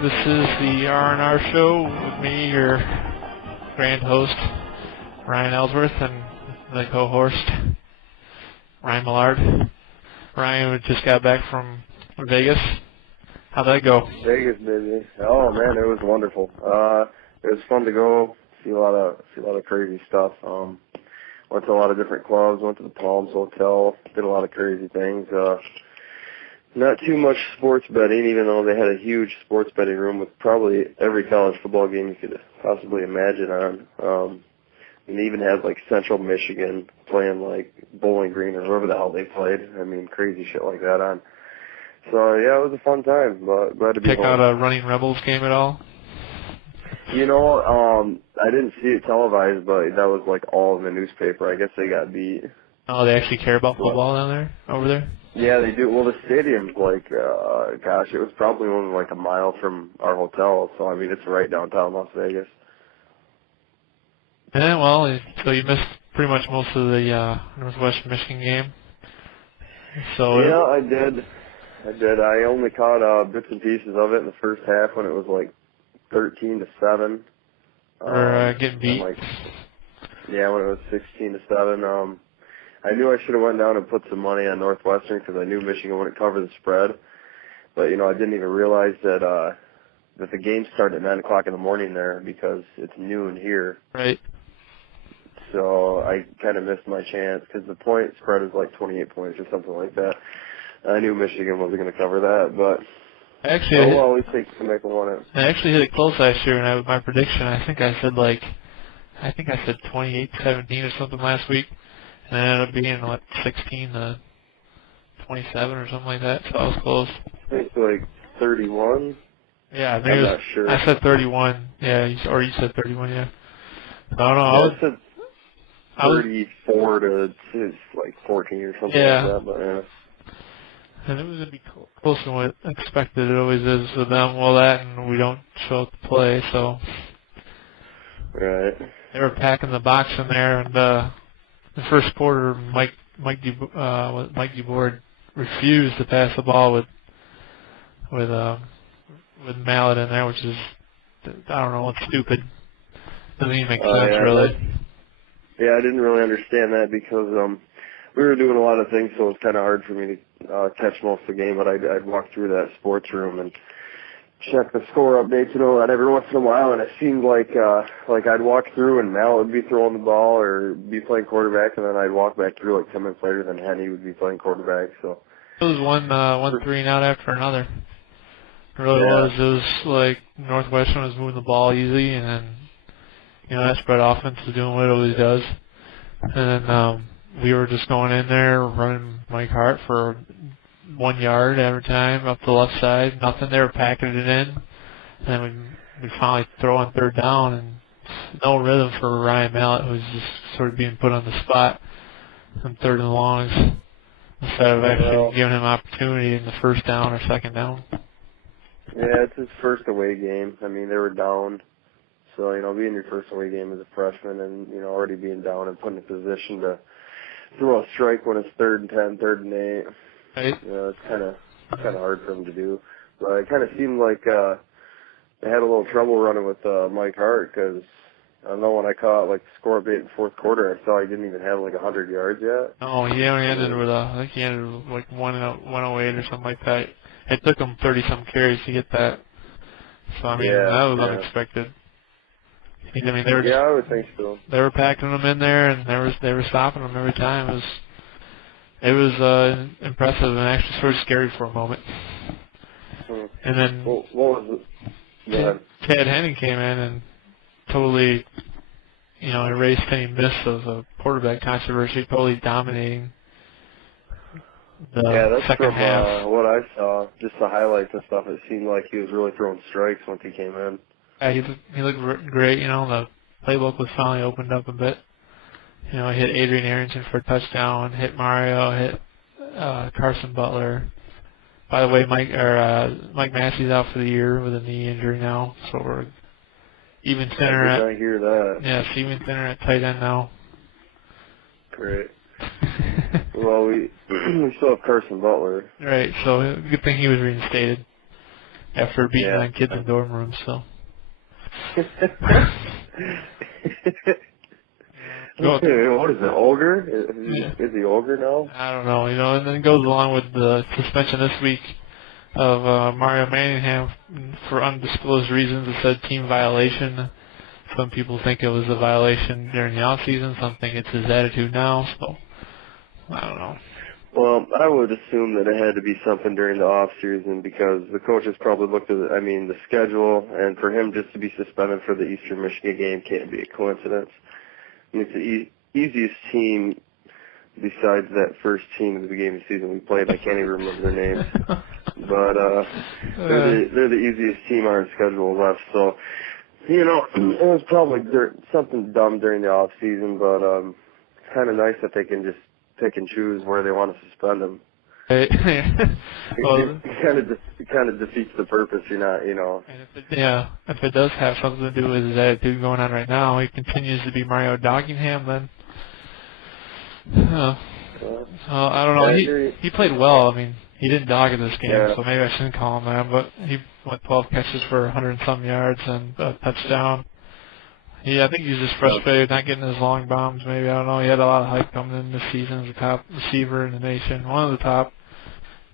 This is the R&R Show with me, your grand host, Ryan Ellsworth, and the co-host, Ryan Millard. Ryan just got back from Vegas. How'd that go? Vegas, baby. Oh man, it was wonderful. It was fun to go see a lot of crazy stuff. Went to a lot of different clubs. Went to the Palms Hotel. Did a lot of crazy things. Not too much sports betting, even though they had a huge sports betting room with probably every college football game you could possibly imagine on. And they even had like Central Michigan playing like Bowling Green or wherever the hell they played. I mean, crazy shit like that on. So yeah, it was a fun time. But glad to be home. Check out a Running Rebels game at all? You know, I didn't see it televised, but that was like all in the newspaper. I guess they got beat. Oh, they actually care about football down there, over there? Yeah, they do. Well, the stadium's like, gosh, it was probably only like a mile from our hotel. So I mean, it's right downtown Las Vegas. Yeah, well, so you missed pretty much most of the Northwestern Michigan game. So yeah, I did. I only caught bits and pieces of it in the first half when it was like 13-7. We're getting beat. Yeah, when it was 16-7. I knew I should have went down and put some money on Northwestern because I knew Michigan wouldn't cover the spread. But you know, I didn't even realize that the game started at 9 o'clock in the morning there because it's noon here. Right. So I kind of missed my chance because the point spread is like 28 points or something like that. I knew Michigan wasn't going to cover that, but actually, well, we think Jamaica won it. I actually hit it close last year, and my prediction, I think I said 28-17 or something last week, and it ended up being like 16-27 or something like that. So I was close. I think it's like 31. Yeah, I think I'm not sure. I said 31. Yeah, or you said 31. Yeah. No, I said 34 to like 14 or something like that. But yeah. And it was going to be closer than what I expected. It always is with them. Well, that and we don't show up to play, so. Right. They were packing the box in there, and the first quarter, Mike DeBoer refused to pass the ball with Mallet in there, which is, I don't know, it's stupid. Doesn't even make sense, really. Yeah, I didn't really understand that because we were doing a lot of things, so it was kind of hard for me to catch most of the game. But I'd walk through that sports room and check the score updates, you know, every once in a while, and it seemed like I'd walk through and Mal would be throwing the ball or be playing quarterback, and then I'd walk back through like 10 minutes later, then Henny would be playing quarterback. So it was one three and out after another. It really was. It was like Northwestern was moving the ball easy, and then that spread offense was doing what it always does, and then we were just going in there running Mike Hart for 1 yard every time up the left side. Nothing. They were packing it in. And then we finally throw on third down, and no rhythm for Ryan Mallett, who was just sort of being put on the spot on third and longs instead of actually giving him opportunity in the first down or second down. Yeah, it's his first away game. I mean, they were down. So, being your first away game as a freshman and, already being down and put in a position to throw a strike when it's 3rd and 10, 3rd and 8. Right. It's kind of hard for him to do. But it kind of seemed like they had a little trouble running with Mike Hart because I don't know, when I caught like the score update in the fourth quarter, I saw he didn't even have like 100 yards yet. Oh, he only ended with I think he ended with like 108 or something like that. It took him 30-some carries to get that. So I mean, that was unexpected. I mean, they were I would think so. They were packing them in there, and they were stopping them every time. It was impressive and actually sort of scary for a moment. And then what was it? Ted Henning came in and totally, erased any myths of a quarterback controversy, totally dominating the second half. What I saw, just the highlights and stuff, it seemed like he was really throwing strikes once he came in. Yeah, he looked great. The playbook was finally opened up a bit. He hit Adrian Aronson for a touchdown, hit Mario, hit Carson Butler. By the way, Mike Massey's out for the year with a knee injury now, so we're even thinner I hear that. Yeah, it's even thinner at tight end now. Great. Well, we still have Carson Butler. Right, so good thing he was reinstated. after beating Yeah. on kids in dorm rooms. So. What is it, Ogre? Yeah. Is he Ogre now? I don't know, and then it goes along with the suspension this week of Mario Manningham for undisclosed reasons. It said team violation. Some people think it was a violation during the off season. Some think it's his attitude now. So I don't know. Well, I would assume that it had to be something during the off season because the coaches probably looked at the schedule, and for him just to be suspended for the Eastern Michigan game can't be a coincidence. It's the easiest team besides that first team at the beginning of the season we played. I can't even remember their names. But they're the easiest team on our schedule left. So, it was probably something dumb during the off season, but it's kind of nice that they can just pick and choose where they want to suspend him. Well, it kind of defeats the purpose. You're not, And if it does have something to do with his attitude going on right now, he continues to be Mario Dockingham. Then, I don't know. He played well. I mean, he didn't dog in this game, so maybe I shouldn't call him that. But he went 12 catches for 100 and some yards and a touchdown. I think he's just frustrated not getting his long bombs. Maybe, I don't know. He had a lot of hype coming in this season as a top receiver in the nation, one of the top.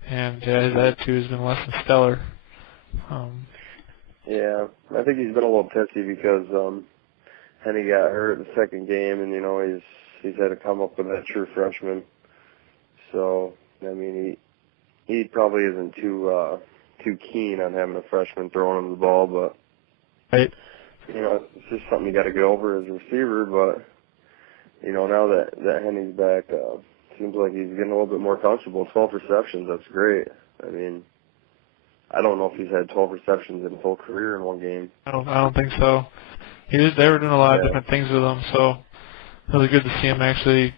And his attitude has been less than stellar. Yeah, I think he's been a little pissy because Henny got hurt in the second game, and he's had to come up with that true freshman. So I mean, he probably isn't too keen on having a freshman throwing him the ball, but right. It's just something you got to get over as a receiver. But now that Henny's back, seems like he's getting a little bit more comfortable. 12 receptions, that's great. I mean, I don't know if he's had 12 receptions in his whole career in one game. I don't think so. They were doing a lot of different things with him, so it was good to see him actually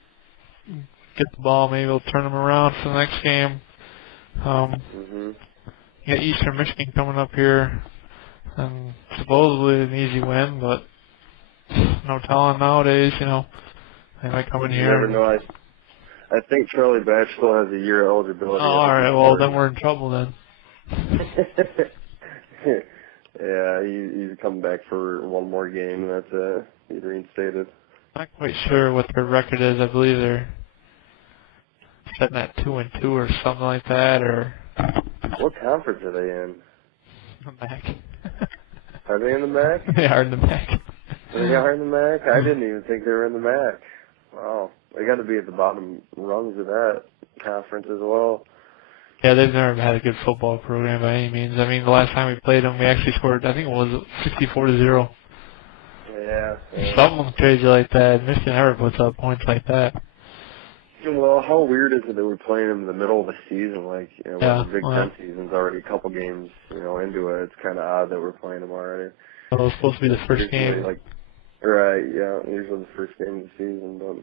get the ball. Maybe he'll turn him around for the next game. You got Eastern Michigan coming up here, and supposedly an easy win, but no telling nowadays. They might come in here. You never know. I think Charlie Batch still has a year of eligibility. Oh, all right. Well, then we're in trouble then. Yeah, he's coming back for one more game, and that's it. He's reinstated. Not quite sure what their record is. I believe they're setting at 2-2 or something like that, or. What conference are they in? The MAC. Are they in the MAC? They are in the MAC. They are in the MAC? I didn't even think they were in the MAC. Wow. They got to be at the bottom rungs of that conference as well. Yeah, they've never had a good football program by any means. I mean, the last time we played them, we actually scored, I think it was 64-0. Yeah. Something crazy like that. Michigan never puts up points like that. Well, how weird is it that we're playing them in the middle of the season? Like, when the Big Ten season's already a couple games, into it. It's kind of odd that we're playing them already. Well, it was supposed to be the first game. Right, yeah, usually the first game of the season, but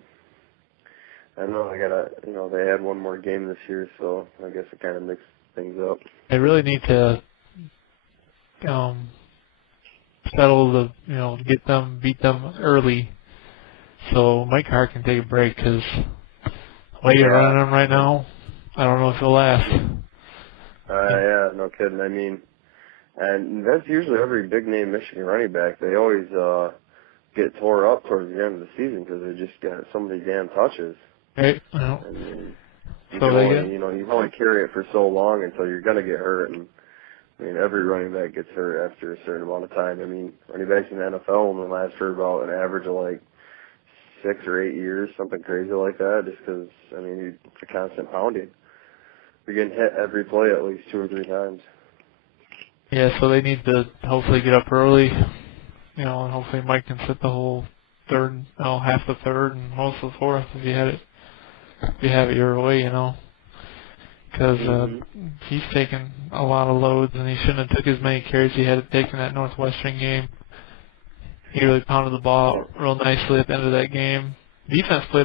I know they had one more game this year, so I guess it kind of mixed things up. They really need to settle beat them early, so Mike Hart can take a break, because the way you're running them right now, I don't know if it'll last. Yeah, no kidding. I mean, and that's usually every big-name Michigan running back. They always get tore up towards the end of the season because they just got so many damn touches. Right. Well, I mean, you can only carry it for so long until you're going to get hurt. And I mean, every running back gets hurt after a certain amount of time. I mean, running backs in the NFL only last for about an average of 6 or 8 years, something crazy like that, just because, it's a constant pounding. You're getting hit every play at least 2 or 3 times. Yeah, so they need to hopefully get up early, and hopefully Mike can sit the whole third, half the third and most of the fourth if you have it your way, because he's taken a lot of loads, and he shouldn't have took as many carries he had taken that Northwestern game. He really pounded the ball real nicely at the end of that game. Defense played